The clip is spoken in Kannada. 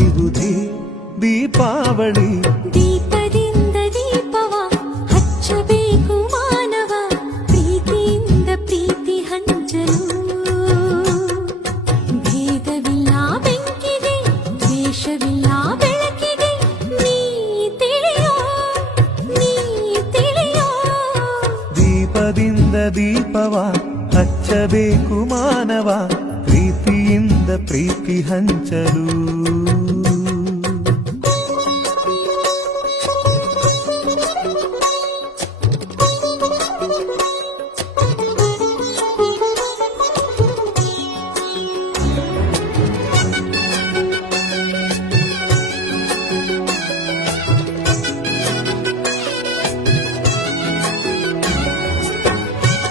ನುಡಿಯುವುದೇ ದೀಪಾವಳಿ. ದೀಪದಿಂದ ದೀಪವ ಹಚ್ಚಬೇಕು ಮಾನವ, ಪ್ರೀತಿಯಿಂದ ಪ್ರೀತಿ ಹಂಚಲು. ಭೇದವಿಲ್ಲ ಬೆಂಕಿಗೆ, ದ್ವೇಷವಿಲ್ಲ ಬೆಳಕಿಗೆ, ನೀ ತಿಳಿಯೋ, ನೀ ತಿಳಿಯೋ. ದೀಪದಿಂದ ದೀಪವ ಹಚ್ಚಬೇಕು ಮಾನವ, ಪ್ರೀತಿಯಿಂದ ಪ್ರೀತಿ ಹಂಚಲು.